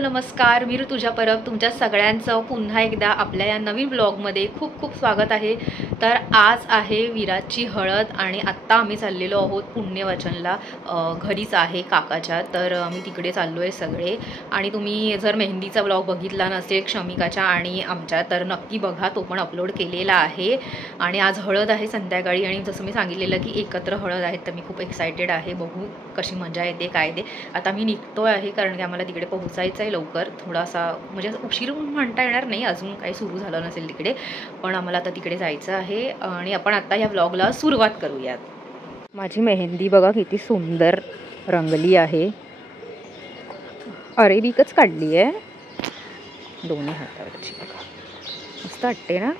नमस्कार, मी ऋतुजा परब. तुमच्या सगळ्यांचं पुन्हा एकदा आपल्या या नवीन ब्लॉगमध्ये खूप खूप स्वागत आहे. तर आज आहे विराजची हळद आणि आत्ता आम्ही चाललेलो आहोत पुण्यवचनला. घरीच आहे काकाच्या, तर आम्ही तिकडे चाललो आहे सगळे. आणि तुम्ही जर मेहंदीचा ब्लॉग बघितला नसेल क्षमिकाच्या आणि आमच्या, तर नक्की बघा, तो पण अपलोड केलेला आहे. आणि आज हळद आहे संध्याकाळी, आणि जसं मी सांगितलेलं की एकत्र हळद आहे, तर मी खूप एक्सायटेड आहे. बघू कशी मजा येते काय ते. आता मी निघतो आहे कारण की आम्हाला तिकडे पोहोचायचं आहे लवकर. थोडासा म्हणजे उशीर म्हणता येणार नाही, अजून काही सुरू झालं नसेल तिकडे, पण आम्हाला आता तिकडे जायचं आहे. आणि आपण आता या व्लॉगला सुरुवात करूयात. माझी मेहंदी बघा किती सुंदर रंगली आहे. अरेबिकच काढली आहे दोन्ही हातावरची. मस्त वाटते ना,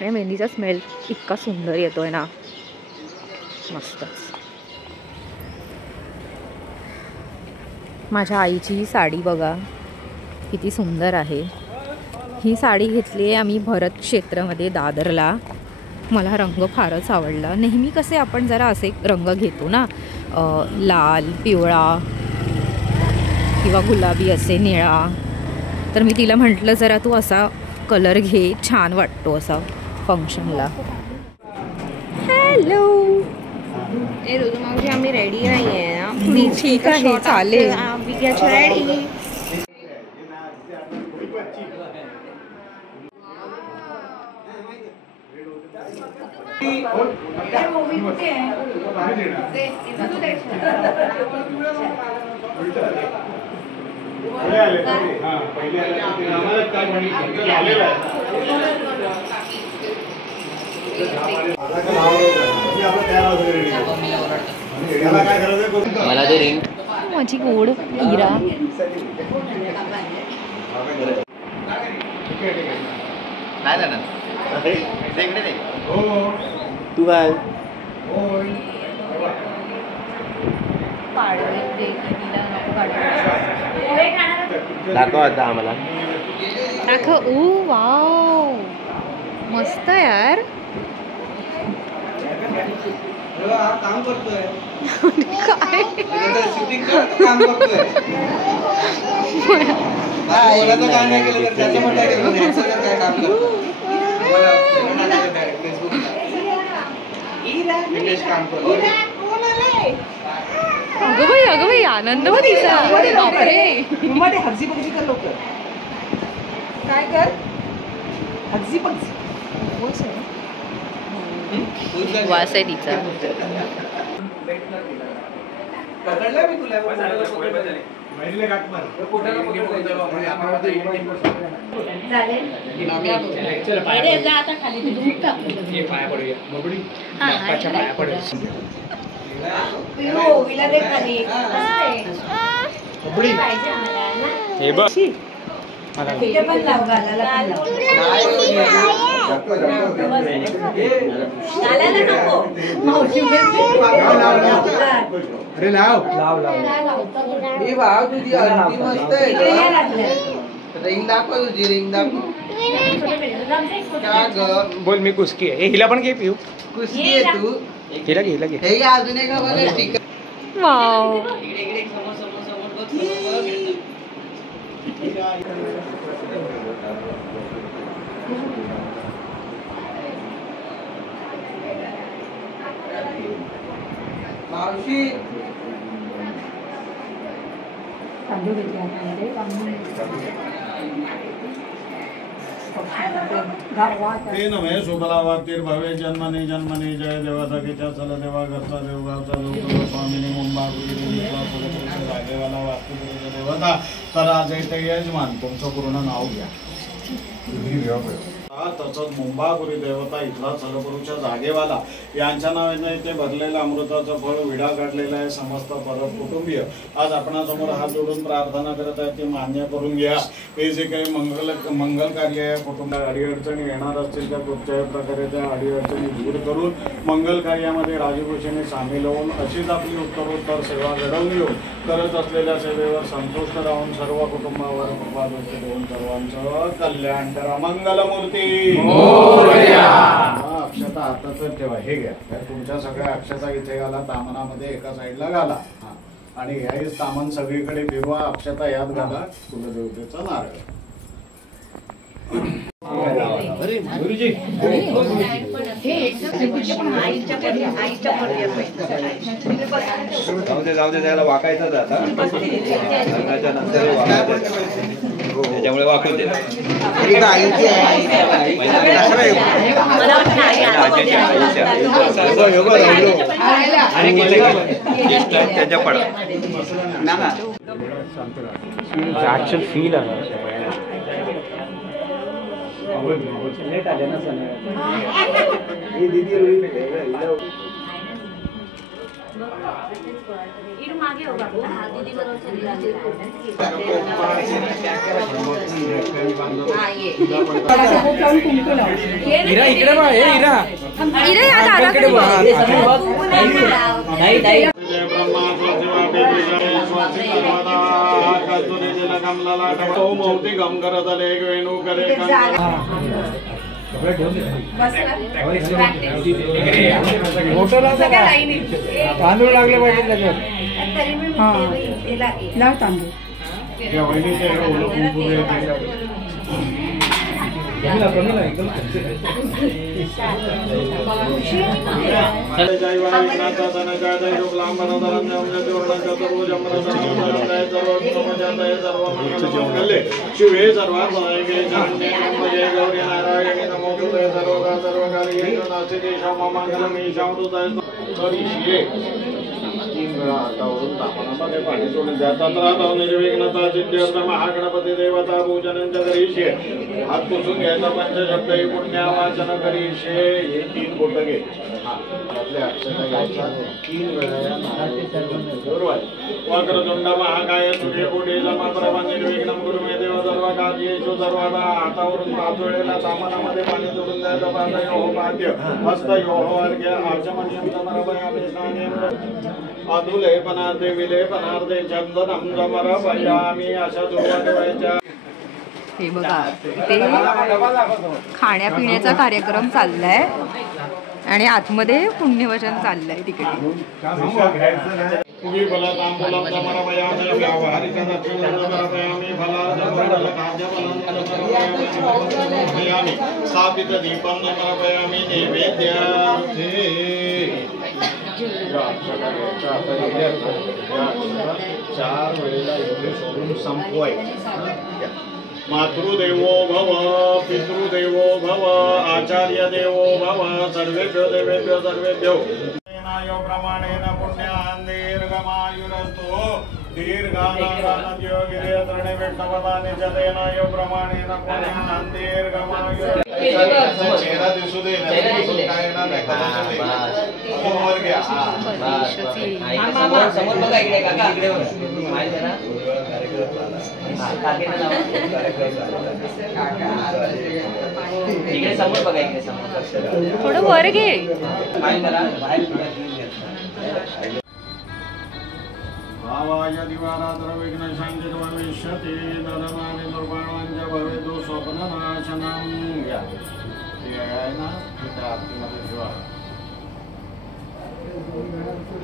आणि मेहंदीचा स्मेल इतका सुंदर येतोय ना, मस्तच. माझ्या आईची ही साडी बघा किती सुंदर आहे. ही साडी घेतली आहे आम्ही भरत क्षेत्रामध्ये दादरला. मला रंग फारच आवडला. नेहमी कसे आपण जरा असे रंग घेतो ना, लाल, पिवळा किंवा गुलाबी, असे निळा. तर मी तिला म्हटलं जरा तू असा कलर घे, छान वाटतो असा फंक्शनला. हॅलो मावशी, आम्ही रेडी नाही आहे ना. प्लीज ठीक आहे, चालेल. रेडी. मला ते रिंग माझी गोड इरा. नाही जाणार तू काय दाखव आता आम्हाला. दाखव. ओ वाव, मस्त यार. काम करतोय काय काम करतोय. काय नाही केलं तर त्याचं पण काय काम करतो. काम करतो. अगं बाई आनंद हो तिचा. बापरे, हगजी पगजी कर लवकर. काय कर हगजी पगजी. वास आहे तिचा. पकडला मी तुला. हे बघ अरे लाव लाव लाव. तुझी अगदी मस्त आहे. रिंग दाखव, तुझी रिंग दाखव. बोल मी कुस्की आहे. हिला पण घे पिऊ. कुस्ती आहे तू. हिला घे, हिला घे. हे अजून एक बघा स्टिकर. वाव, मावशी ते नव्हे सुखलावातीर भवे जन्मने जन्मने जय देवा सखेच्या चल देवा घरचा देवगावचा लोक स्वामिनी मुंबा जागेवाला वास्तुपुरीचा देवता. तर आज येते यजमान, तुमचं पूर्ण नाव घ्या. तसंच मुंबापुरी देवता इथला चलपुरुच्या जागेवाला यांच्या नावाने इथे भरलेलं अमृताचं फळ विडा काढलेला आहे. समस्त परब कुटुंबीय आज आपणासमोर हात जोडून प्रार्थना करत आहेत, ते मान्य करून घ्या. हे जे काही मंगल कार्य आहे, कुटुंबात अडीअडचणी येणार असतील तर कुठच्याही प्रकारे त्या अडीअडचणी दूर करून मंगल कार्यामध्ये राजगुषेने सामील होऊन अशीच आपली उत्तरोत्तर सेवा घडवून घेऊन करत असलेल्या सेवेवर संतुष्ट राहून सर्व कुटुंबावर कृपा दृष्टी देऊन सर्वांचं कल्याण करा. मंगलमूर्ती. अक्षता हातात ठेवा. हे घ्या, तुमच्या सगळ्या अक्षता इथे घाला, तामनामध्ये एका साईडला घाला. आणि ह्याही सामान सगळीकडे फिरवा. अक्षता यात घाला. कुलदेवतेचा नारळ. जाऊ दे त्याला वाकायचं आता त्याच्यामुळे वाकून दे. त्याच्या पडा फील तांदूळ लागले पाहिजे त्याच्यात. तांदूळ शिवे सर्वात गौरी नारायणी नमोस्तुते सर्वदा सर्वकार्येषु नास्ति मंगलम. तीन वेळा हातावरून तापनामध्ये पाणी सोडून द्या. तत्रात निर्विघ्नता सिद्ध्यर्थ महागणपती देवता पूजनांच्या करीशे. हात पुसून घ्यायचा. पंचशब्द पुण्या वाचन करीशे. हे 3 बोट घे. आपल्या अक्षता घ्यायचा. 3 वेळा वक्रतुंड महाकाय सूर्यकोटी समप्रभ निर्विघ्नं कुरु मे देव सर्व कार्येषु सर्वदा. हातावरून 5 वेळेला तापनामध्ये पाणी सोडून द्यायचं. पादयोः पाद्य हस्तयोः अर्घ्य आचमनीयं समर्पयामि. स्नानेन अधुलेपनार्थे विलेपनार्थे चंदनं समर्पयामि. अशा सुरुवात व्हायच्या. हे बघा ते खाण्यापिण्याचा कार्यक्रम चाललाय आणि आतमध्ये पुण्यवचन चाललंय तिकडे. स्थापित दीपं समर्पयामि नैवेद्यार्थे. 4 वेळेला एवढे सोडून संपवायचे. मातृदेवो भव पितृदेवो भव आचार्य देवो भव सर्वेभ्यो देवेभ्यो सर्वेभ्यो. प्रमाणेन पुण्यान् दीर्घमायुरस्तु. दीर्घानाद्यो गिरियत्रणे विष्णवदानि च तेन यो प्रमाणेन पुण्यान् दीर्घमायुरस्तु. चेहरा दिसू दे. काय येणार नाही. वर घ्या. समोर बघा इकडे काका. इकडे बघा. इकडे समोर बघा. इकडे समोर थोडं वर घे. भावाय दिवारात्र विघ्न शांती भविष्यति. धर्मानि दुर्बाणांच भवेतु स्वप्ननाशनं. घ्या. ते आहे ना त्या आरतीमध्ये ठेवा.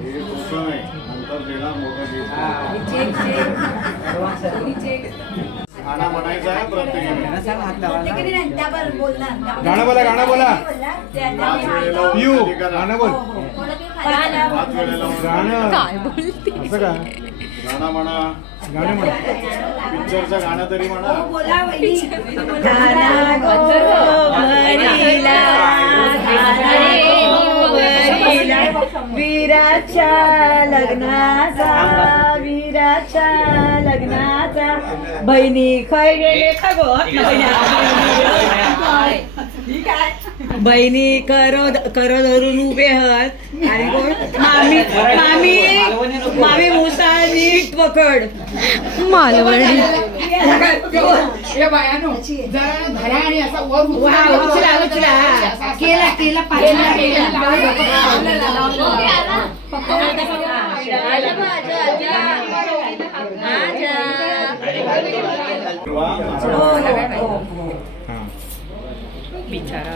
हे तसं नाही. नंतर देणार मोठं देश. गाणं म्हणायचं आहे प्रत्येकाने. गाणं बोला. गाणं बोला. पिऊ गाणं बोल. गाणं काय बोलते असं का? गाणं म्हणा. गाणं म्हणा. पिक्चरचं गाणं तरी म्हणा. वीराच्या लग्नाचा बहिणी खय गेले बहिणी कर धरून उभे आहात. आणि कोण? मामी मुसा नीट पकड. मालवणी बिचारा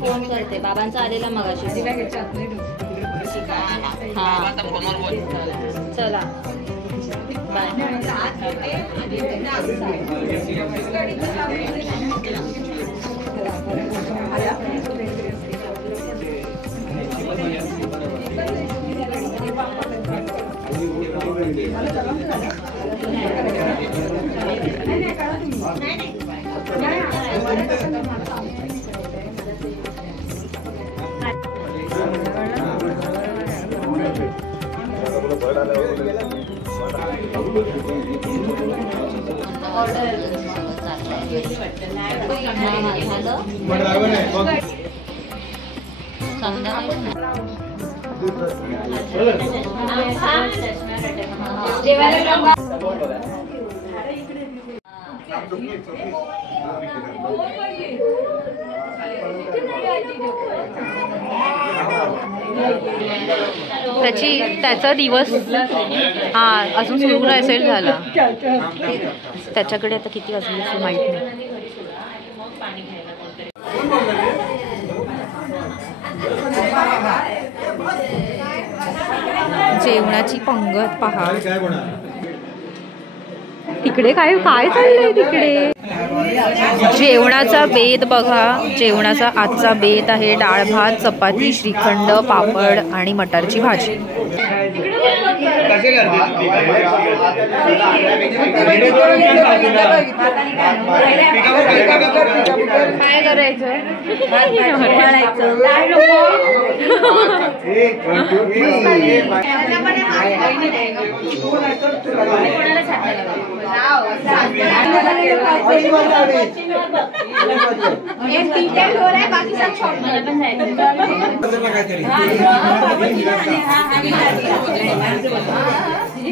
फोन करते बाबांचा आलेला मगाशी. हा चला बाय. त्याचा दिवस हा अजून सुरू नसेल झाला. त्याच्याकडे आता किती वाजले असं माहित नाही. जेवणाची पंगत पहा. तिकडे काय काय चाललंय तिकडे. जेवणाचा बेत बघा. जेवणाचा आजचा बेत आहे डाळ भात, चपाती, श्रीखंड, पापड आणि मटारची भाजी. काय करायचं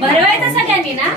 भरवायचं सगळ्यांनी ना.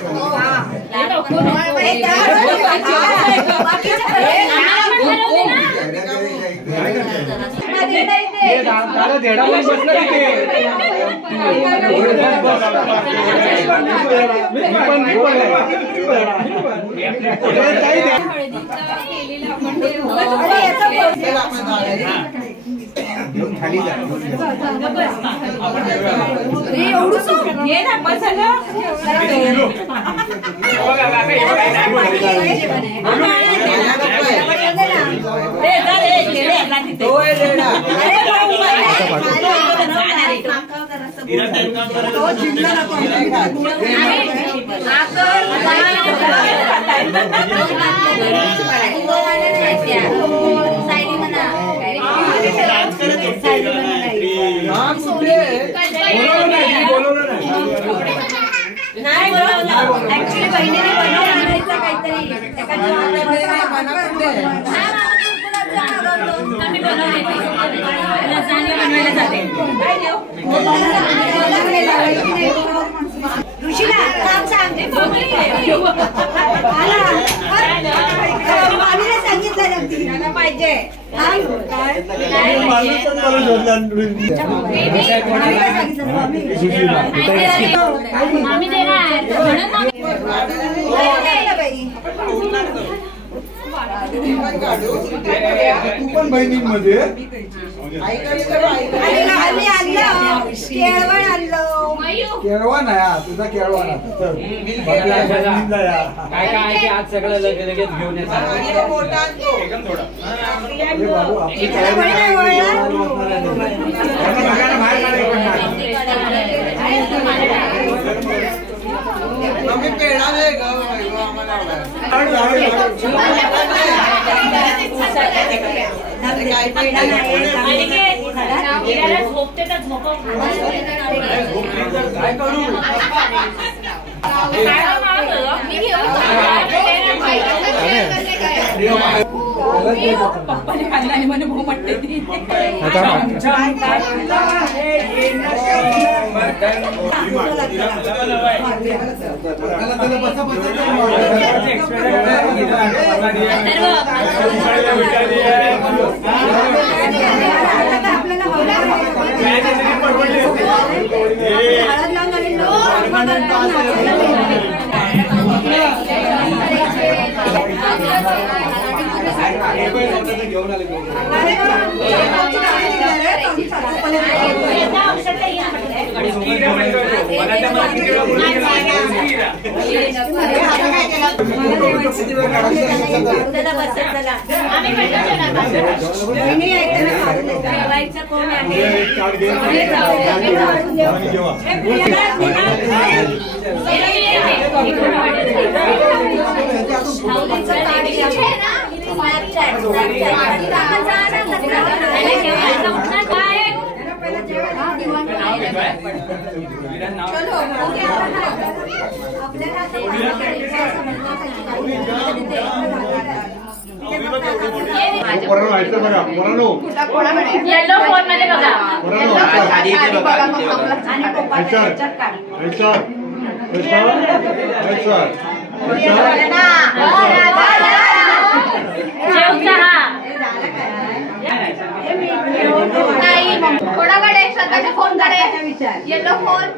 सांगितलं पाहिजे आम्ही देणार तू पण बहिणींमध्ये केळवण आणलं केळवा ना या तुझा केळवा ना आज सगळं लगेच घेऊन झोपते तर झोप काय करू पप्पाने खाल्ला आणि म्हणे भाऊ म्हणते ती येलो फोन मध्ये कोणाकडे स्वतःच्या फोन कडे येलो फोन.